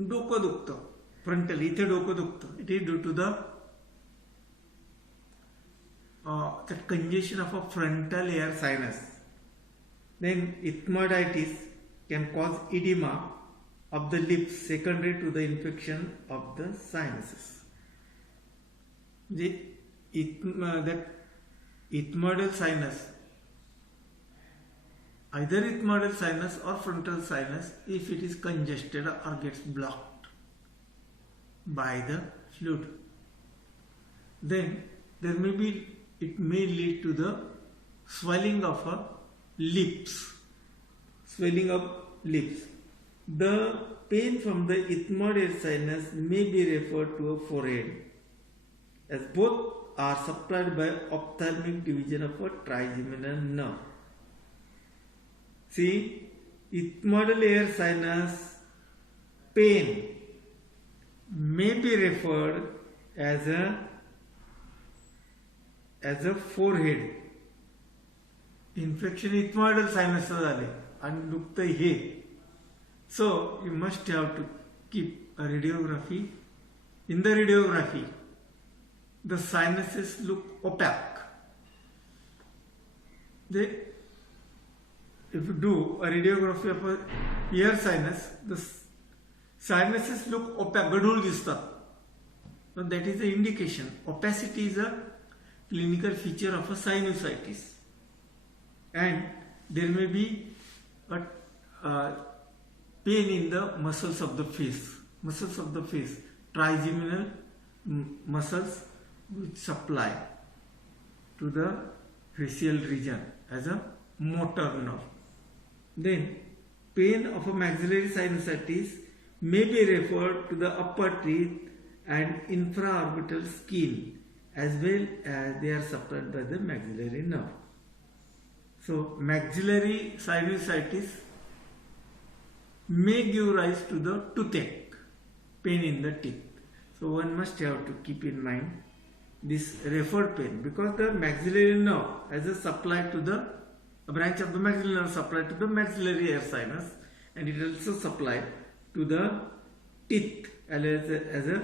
डोकं दुखतं, frontal इथे डोकं दुखतं. It is due to the congestion of a frontal air sinus. Then ethmoiditis can cause edema of the lips secondary to the infection of the sinuses. That ethmoidal sinus, either ethmoidal sinus or frontal sinus, if it is congested or gets blocked by the fluid, then it may lead to the swelling of lips. Swelling of lips. The pain from the ethmoidal sinus may be referred to a forehead, as both are supplied by ophthalmic division of a trigeminal nerve. See, ethmoidal air sinus pain may be referred as a forehead. Infection ethmoidal sinus झाले आणि दुखतं हे. So you must have to keep a radiography. In the radiography, the sinuses look opaque. If you do a radiography of a ear sinus, the sinuses look opaque, gadul distat. So that is the indication. Opacity is a clinical feature of a sinusitis, and there may be a pain in the muscles of the face, trigeminal muscles which supply to the facial region as a motor nerve. Then pain of a maxillary sinusitis may be referred to the upper teeth and infraorbital skin, as well as they are supplied by the maxillary nerve. So maxillary sinusitis may give rise to the toothache, pain in the teeth. So one must have to keep in mind this referred pain, because the maxillary nerve has a supply to a branch of the maxillary nerve supply to the maxillary air sinus, and it also supply to the teeth as a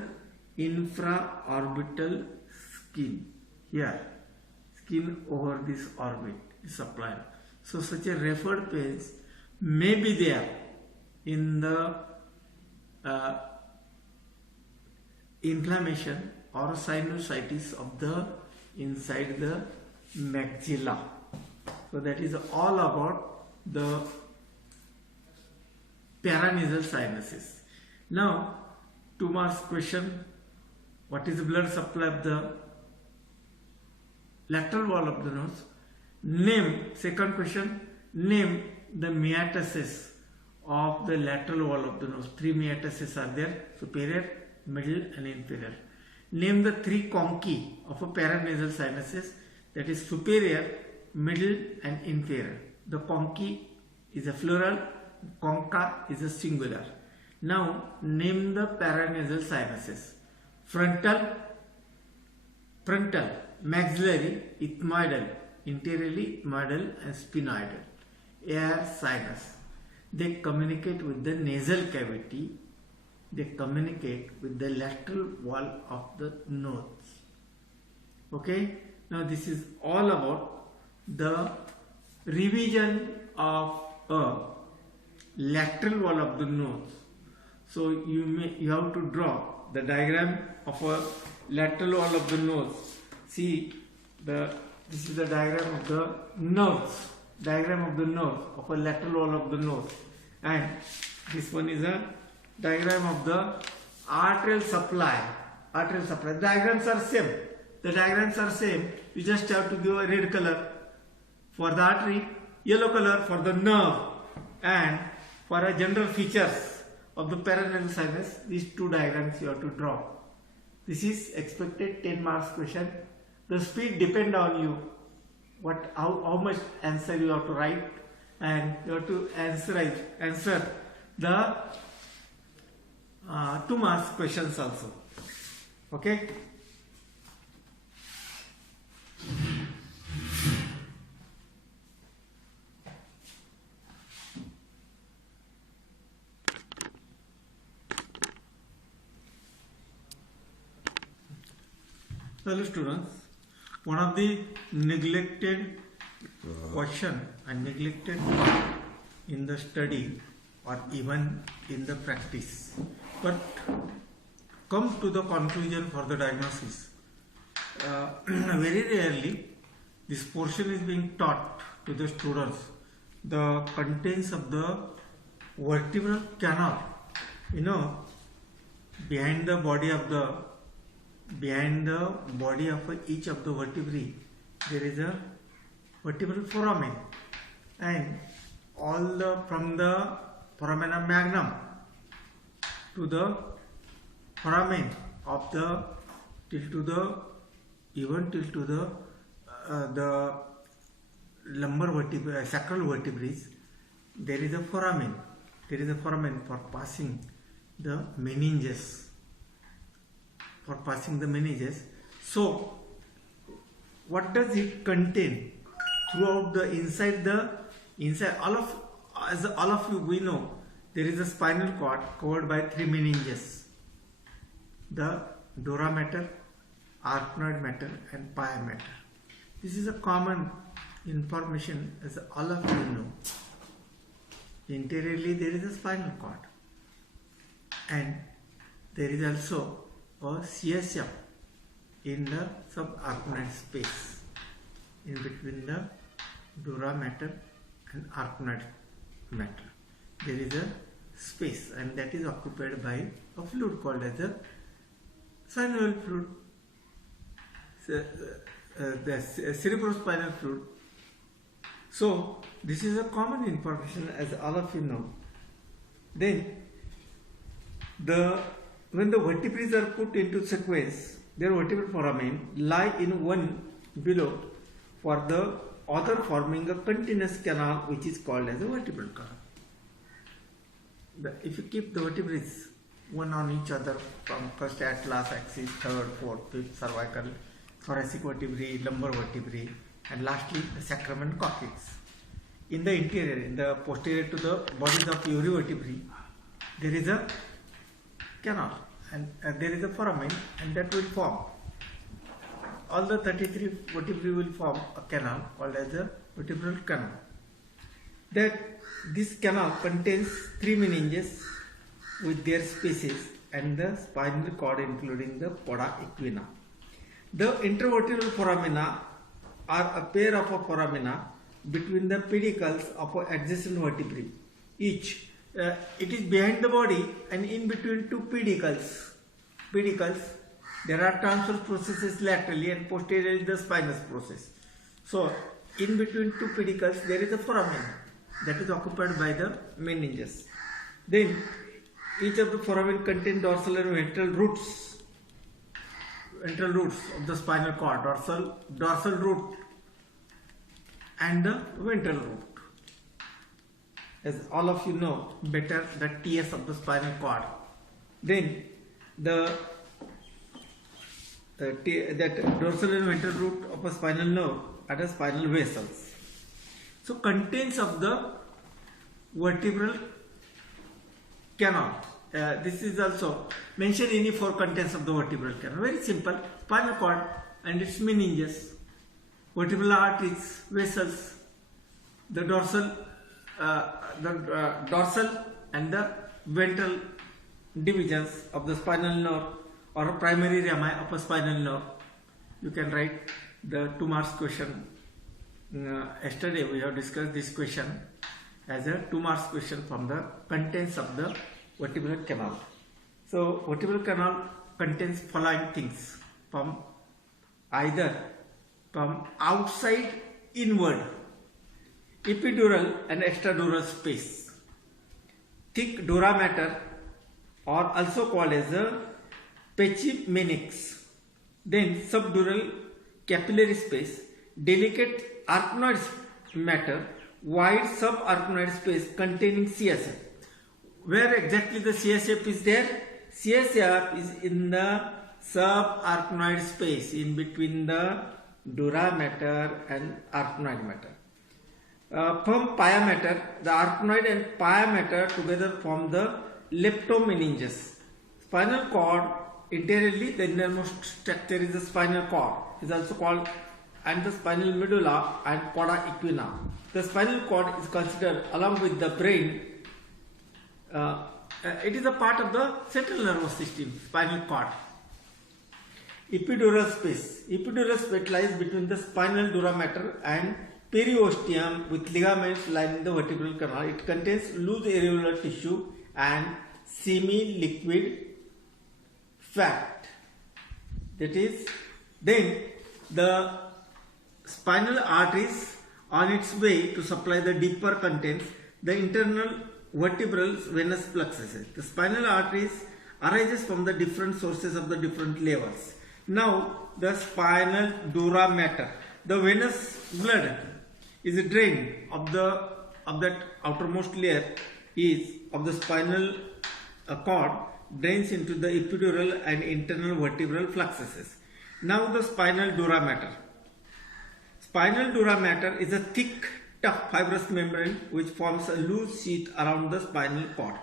infraorbital skin. Here, skin over this orbit is supplied. So such a referred pains may be there in the inflammation or sinusitis of the inside the maxilla. So that is all about the paranasal sinuses. Now, 2 marks question: what is the blood supply of the lateral wall of the nose? Name, second question, name the metastasis of the lateral wall of the nose. 3 metastases are there: superior, middle and inferior. Name the 3 conchi of a paranasal sinuses, that is superior, middle and inferior. The conchi is a plural, concha is a singular. Now name the paranasal sinuses: frontal, maxillary, ethmoidal, interiorly ethmoidal and sphenoidal air sinus. They communicate with the nasal cavity. They communicate with the lateral wall of the nose. Okay, now this is all about the revision of a lateral wall of the nose. So you have to draw the diagram of a lateral wall of the nose. See, this is the diagram of the nose. Diagram of the nose, of a lateral wall of the nose, and this one is a diagram of the arterial supply. The diagrams are same. You just have to give a red color for the artery, yellow color for the nerve, and For a general features of the paranasal sinus, these two diagrams you have to draw. This is expected 10 marks question. The speed depend on you. How much answer you have to write, and you have to answer the 2 marks questions also. Okay. Hello students, one of the neglected question and neglected in the study or even in the practice, but come to the conclusion for the diagnosis. Very rarely this portion is being taught to the students, the contents of the vertebral canal. You know, behind the body of each of the vertebrae there is a vertebral foramen, and from the foramina magnum to the foramen of the lumbar vertebrae, sacral vertebrae, there is a foramen. There is a foramen for passing the meninges. So what does it contain throughout the inside all of you we know there is a spinal cord covered by 3 meninges: the dura mater, arachnoid mater and pia mater. This is a common information, as all of you know. Interiorly there is a spinal cord, and there is also a CSF in the subarachnoid space in between the dura mater and arachnoid mater. There is a space, and that is occupied by a fluid called as the synovial fluid, the cerebrospinal fluid. So this is a common information, as all of you know. Then when the vertebrae are put into sequence, their vertebral foramen lie in one below for the other, forming a continuous canal which is called as a vertebral canal. If you keep the vertebrae one on each other from first atlas axis, third, fourth, fifth, cervical, thoracic vertebrae, lumbar vertebrae, and lastly the sacrum and coccyx. In the interior, in the posterior to the bodies of every vertebrae, there is a canal, and there is a foramen, and that will form. All the 33 vertebrae will form a canal called as a vertebral canal. This canal contains 3 meninges with their spaces and the spinal cord including the poda equina. The intervertebral foramina are a pair of a foramina between the pedicles of adjacent vertebrae. Each it is behind the body and in between 2 pedicles. There are transverse processes laterally and posteriorly the spinous process. So in between 2 pedicles there is a foramen that is occupied by the meninges. Then each of the foramen contain dorsal and ventral roots of the spinal cord, dorsal root and the ventral root. As all of you know better, the TS of the spinal cord. Then that dorsal and ventral root of a spinal nerve are the spinal vessels. So contents of the vertebral canal. This is also mentioned in the 4 contents of the vertebral canal. Very simple: spinal cord and its meninges, vertebral arteries, vessels, the dorsal and the ventral divisions of the spinal nerve or a primary rami of a spinal nerve. You can write the 2 marks question. Yesterday we have discussed this question as a 2 marks question from the contents of the vertebral canal. So vertebral canal contains following things: from outside inward, epidural and extradural space, thick dura mater, or also called as a pachymenix. Then subdural capillary space, delicate arachnoid matter, wide subarachnoid space containing CSF. Where exactly the CSF is there? CSF is in the subarachnoid space in between the dura mater and arachnoid mater. From pia mater, the arachnoid and pia mater together form the leptomeninges. Spinal cord interiorly, the innermost structure is the spinal cord. It is also called and the spinal medulla and cauda equina. The spinal cord is considered along with the brain. It is a part of the central nervous system, spinal cord. Epidural space. Epidural space lies between the spinal dura mater and periosteum with ligaments lining the vertebral canal. It contains loose areolar tissue and semi-liquid fat. That is, then the spinal arteries on its way to supply the deeper contents, the internal vertebral venous plexuses. The spinal arteries arises from the different sources of the different levels. Now the spinal dura mater, the venous blood is drained of that outermost layer is of the spinal cord, drains into the epidural and internal vertebral plexuses. Now the spinal dura mater. Spinal dura mater is a thick, tough fibrous membrane which forms a loose sheath around the spinal cord.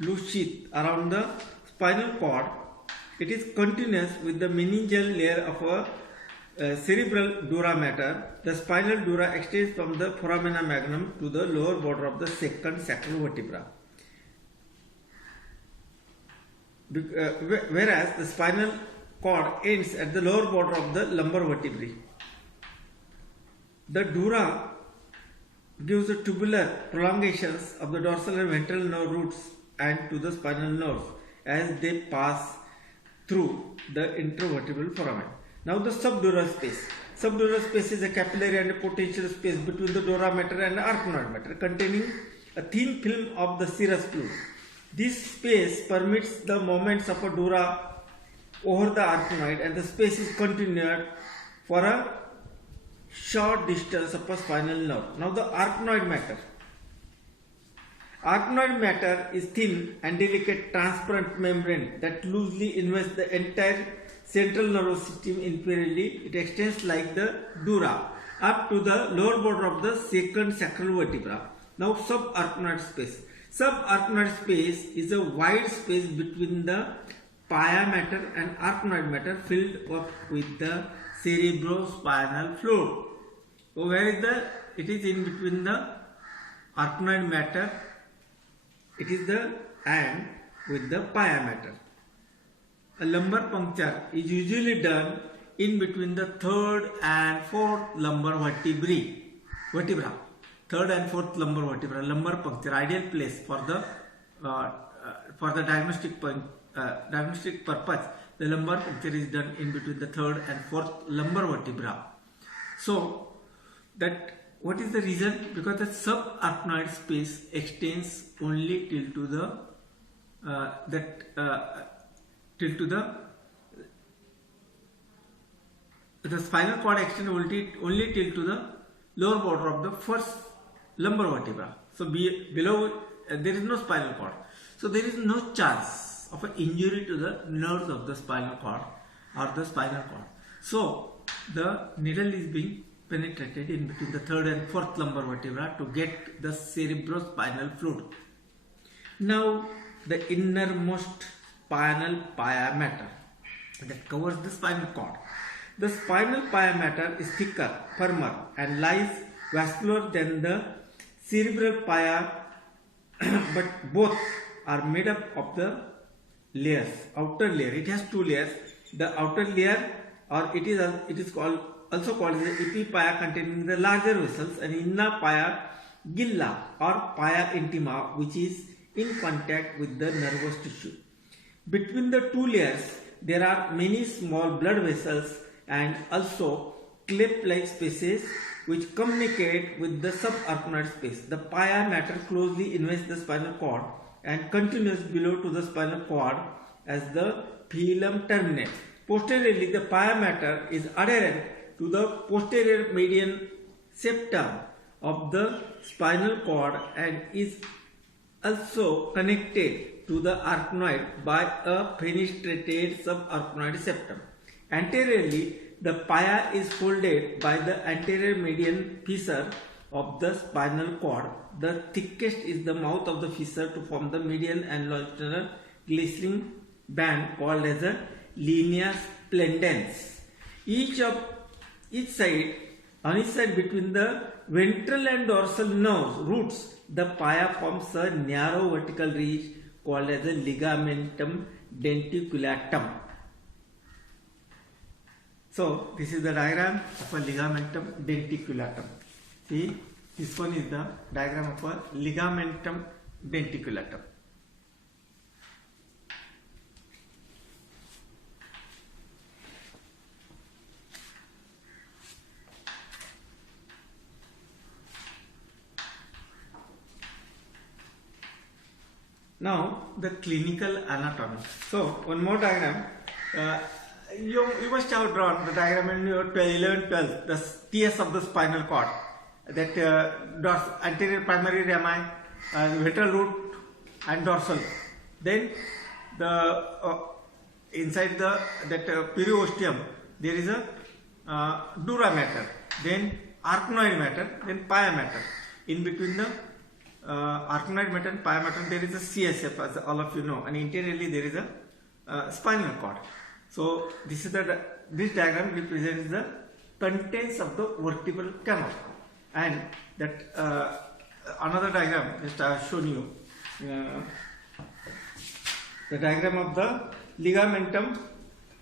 Loose sheath around the spinal cord. It is continuous with the meningeal layer of a cerebral dura mater. The spinal dura extends from the foramina magnum to the lower border of the second sacral vertebra. Whereas the spinal cord ends at the lower border of the lumbar vertebrae. The dura gives the tubular prolongations of the dorsal and ventral nerve roots and to the spinal nerves as they pass through the intervertebral foramen. Now the subdural space. Subdural space is a capillary and a potential space between the dura mater and the arachnoid mater containing a thin film of the serous fluid. This space permits the movements of a dura over the arachnoid and the space is continued for a short distance of a spinal nerve. Now the arachnoid matter. Arachnoid matter is thin and delicate transparent membrane that loosely invests the entire central nervous system inferiorly. It extends like the dura up to the lower border of the second sacral vertebra. Now subarachnoid space. Subarachnoid space is a wide space between the pia mater and arachnoid mater filled up with the cerebrospinal fluid. So where is it is in between the arachnoid mater, it is the and with the pia mater. A lumbar puncture is usually done in between the third and fourth lumbar vertebra. Third and fourth lumbar vertebra. Lumbar puncture, ideal place for the diagnostic purpose. The lumbar puncture is done in between the third and fourth lumbar vertebra. So that what is the reason? Because the subarachnoid space extends only till to the spinal cord extends only till to the lower border of the first lumbar vertebra. So below there is no spinal cord. So there is no chance of an injury to the nerves of the spinal cord or the spinal cord. So the needle is being penetrated in between the third and fourth lumbar vertebra to get the cerebrospinal fluid. Now the innermost spinal pia mater that covers the spinal cord. The spinal pia mater is thicker, firmer and lies vascular than the cerebral pia, but both are made up of the layers. Outer layer, it has two layers. The outer layer, or it is also called the epipia, containing the larger vessels, and inner pia gilla or pia intima, which is in contact with the nervous tissue. Between the two layers there are many small blood vessels and also cleft-like spaces which communicate with the subarachnoid space. The pia mater closely invests the spinal cord and continues below to the spinal cord as the phylum terminates. Posteriorly, the pia mater is adherent to the posterior median septum of the spinal cord and is also connected to the arachnoid by a fenestrated subarachnoid septum. Anteriorly, the pia is folded by the anterior median fissure of the spinal cord. The thickest is the mouth of the fissure to form the median and longitudinal glistening band called as a linea splendens. On each side between the ventral and dorsal nerves roots, the pia forms a narrow vertical ridge called as a ligamentum denticulatum. So this is the diagram of a ligamentum denticulatum. See, this one is the diagram of a ligamentum denticulatum. Now the clinical anatomy. So one more diagram. You must have drawn the diagram in your 11, 12, the TS of the spinal cord. That anterior primary rami, ventral root and dorsal. Then the inside that periosteum there is a dura mater, then arachnoid mater, then pia mater. In between the arachnoid mater and pia mater there is a CSF, as all of you know, and interiorly there is a spinal cord. So this diagram represents the contents of the vertebral canal, and that another diagram that I have shown you, the diagram of the ligamentum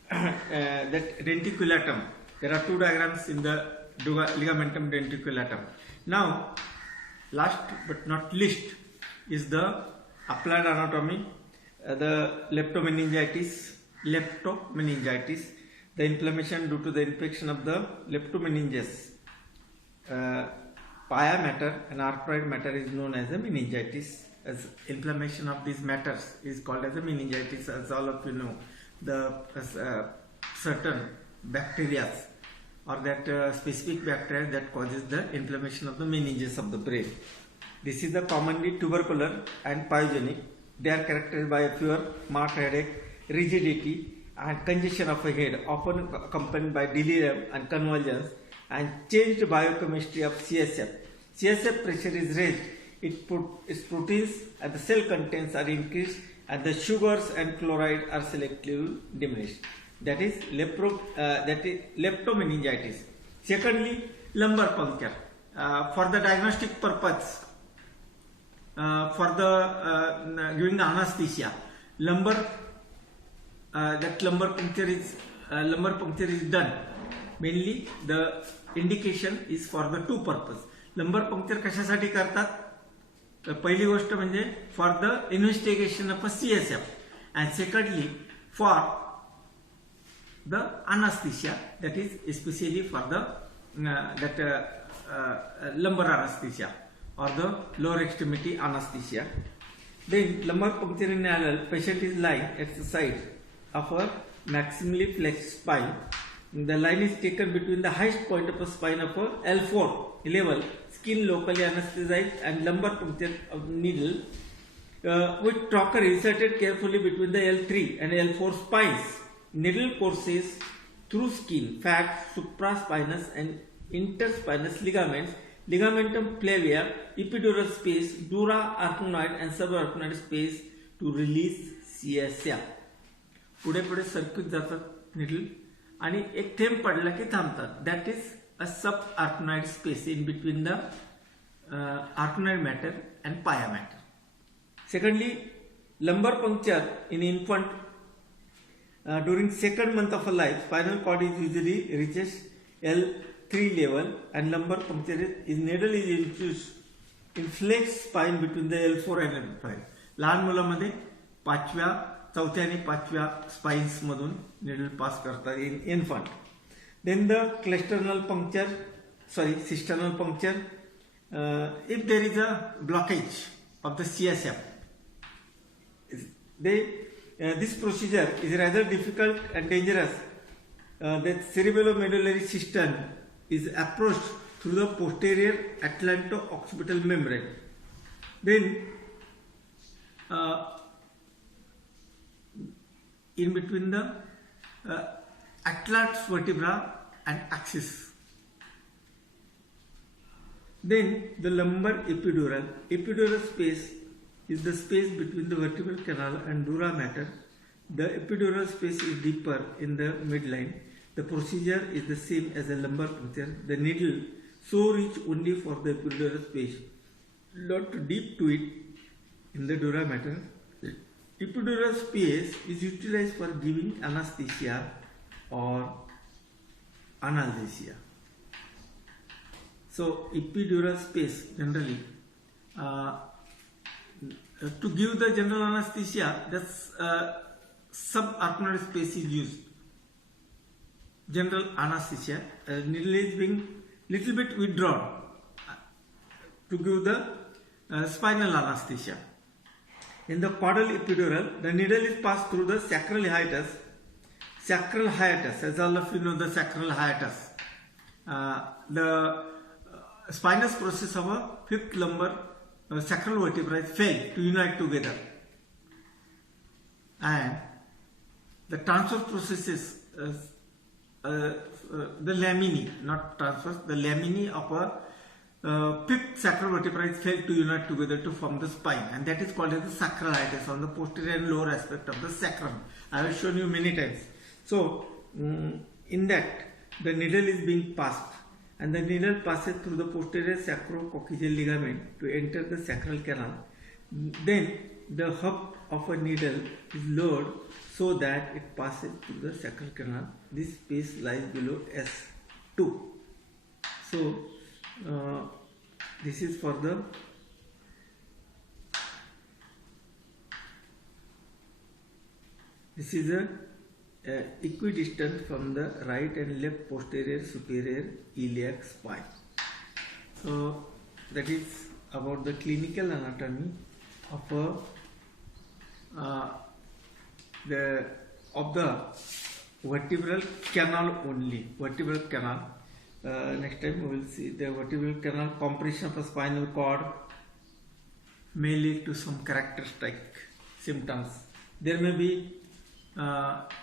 that denticulatum. There are two diagrams in the ligamentum denticulatum. Now, last but not least is the applied anatomy, the leptomeningitis, the inflammation due to the infection of the leptomeninges. Pia mater and arachnoid mater is known as a meningitis. As inflammation of these matters is called as a meningitis, as all of you know. The certain bacteria or that specific bacteria that causes the inflammation of the meninges of the brain. This is the commonly tubercular and pyogenic. They are characterized by a fever, marked headache, rigidity and congestion of a head, often accompanied by delirium and convulsions, and changed biochemistry of CSF. CSF pressure is raised, its proteins and the cell contents are increased, and the sugars and chloride are selectively diminished. That is leptomeningitis. Secondly, lumbar puncture. For the diagnostic purpose, for the giving the anesthesia, lumbar puncture is done. Mainly the indication is for the two purpose. Lumbar puncture कशासाठी करतात? पहिली गोष्ट म्हणजे for the investigation of a CSF, and secondly for the anesthesia, that is especially for the lumbar anesthesia or the lower extremity anesthesia. Then lumbar puncture in adult, patient is lying at the side of a maximally flexed spine. The line is taken between the highest point of a spine of a L4 level, skin locally anesthetized, and lumbar puncture of needle with trocar inserted carefully between the L3 and L4 spines. Needle courses through skin, fat, supraspinous and interspinous ligaments, ligamentum flavia, epidural space, dura, arachnoid and subarachnoid space to release CSF. पुढे पुढे circuit जातात needle आणि एक थेंब पडला की थांबतात. That is a sub arachnoid space in between the arachnoid matter and pia matter. Secondly, lumbar puncture in infant during second month of a life, spinal cord is usually reaches L3 level, and lumbar puncture is needle is infused in flexed spine between the L4 and L5. लहान मुलांमध्ये चौथ्या आणि पाचव्या spines मधून needle pass करतात in infant. Then the cisternal puncture cisternal puncture. If there is a blockage of the CSF, this procedure is rather difficult and dangerous. The cerebellomedullary cistern is approached through the posterior atlanto-occipital membrane. Then, in between the atlas vertebra and axis. Then the lumbar epidural. Epidural space is the space between the vertebral canal and dura mater. The epidural space is deeper in the midline. The procedure is the same as a lumbar puncture. The needle so reach only for the epidural space, not deep to it in the dura mater. Epidural space is utilized for giving anesthesia or analgesia. So epidural space generally to give the general anesthesia, that's subarachnoid space is used. General anesthesia, needle is being little bit withdrawn to give the spinal anesthesia. In the caudal epidural, the needle is passed through the sacral hiatus. Sacral hiatus, as all of you know, the sacral hiatus. The spinous process of a fifth lumbar sacral vertebrae fail to unite together, and the transverse processes, the laminae, not transverse, the laminae of a fifth sacral vertebrae fail to unite together to form the spine, and that is called as the sacral hiatus on the posterior and lower aspect of the sacrum. I have shown you many times. So, in that, the needle is being passed, and the needle passes through the posterior sacrococcygeal ligament to enter the sacral canal. Then the hub of a needle is lowered so that it passes through the sacral canal. This space lies below S2. So this is for the equidistant from the right and left posterior superior iliac spine. So that is about the clinical anatomy of the vertebral canal only. Vertebral canal. Next time we will see the vertebral canal. Compression of a spinal cord may lead to some characteristic symptoms. There may be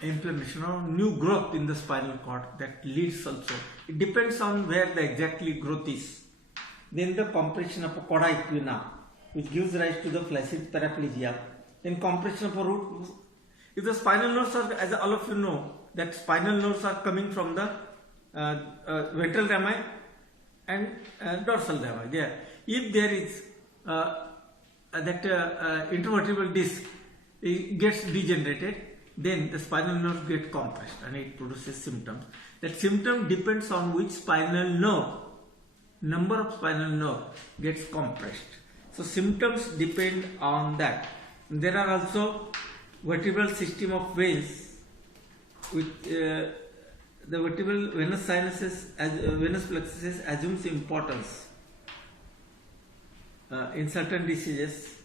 inflammation or new growth in the spinal cord that leads also. It depends on where the exactly growth is. Then the compression of a cauda equina, which gives rise to the flaccid paraplegia. Then compression of a root. If the spinal nerves are, as all of you know, that spinal nerves are coming from the ventral rami and dorsal rami. There, if there is that intervertebral disc, it gets degenerated, then the spinal nerve gets compressed and it produces symptoms. That symptom depends on which spinal nerve, number of spinal nerve gets compressed. So symptoms depend on that. There are also vertebral system of veins with the vertebral venous sinuses, venous plexuses assumes importance in certain diseases.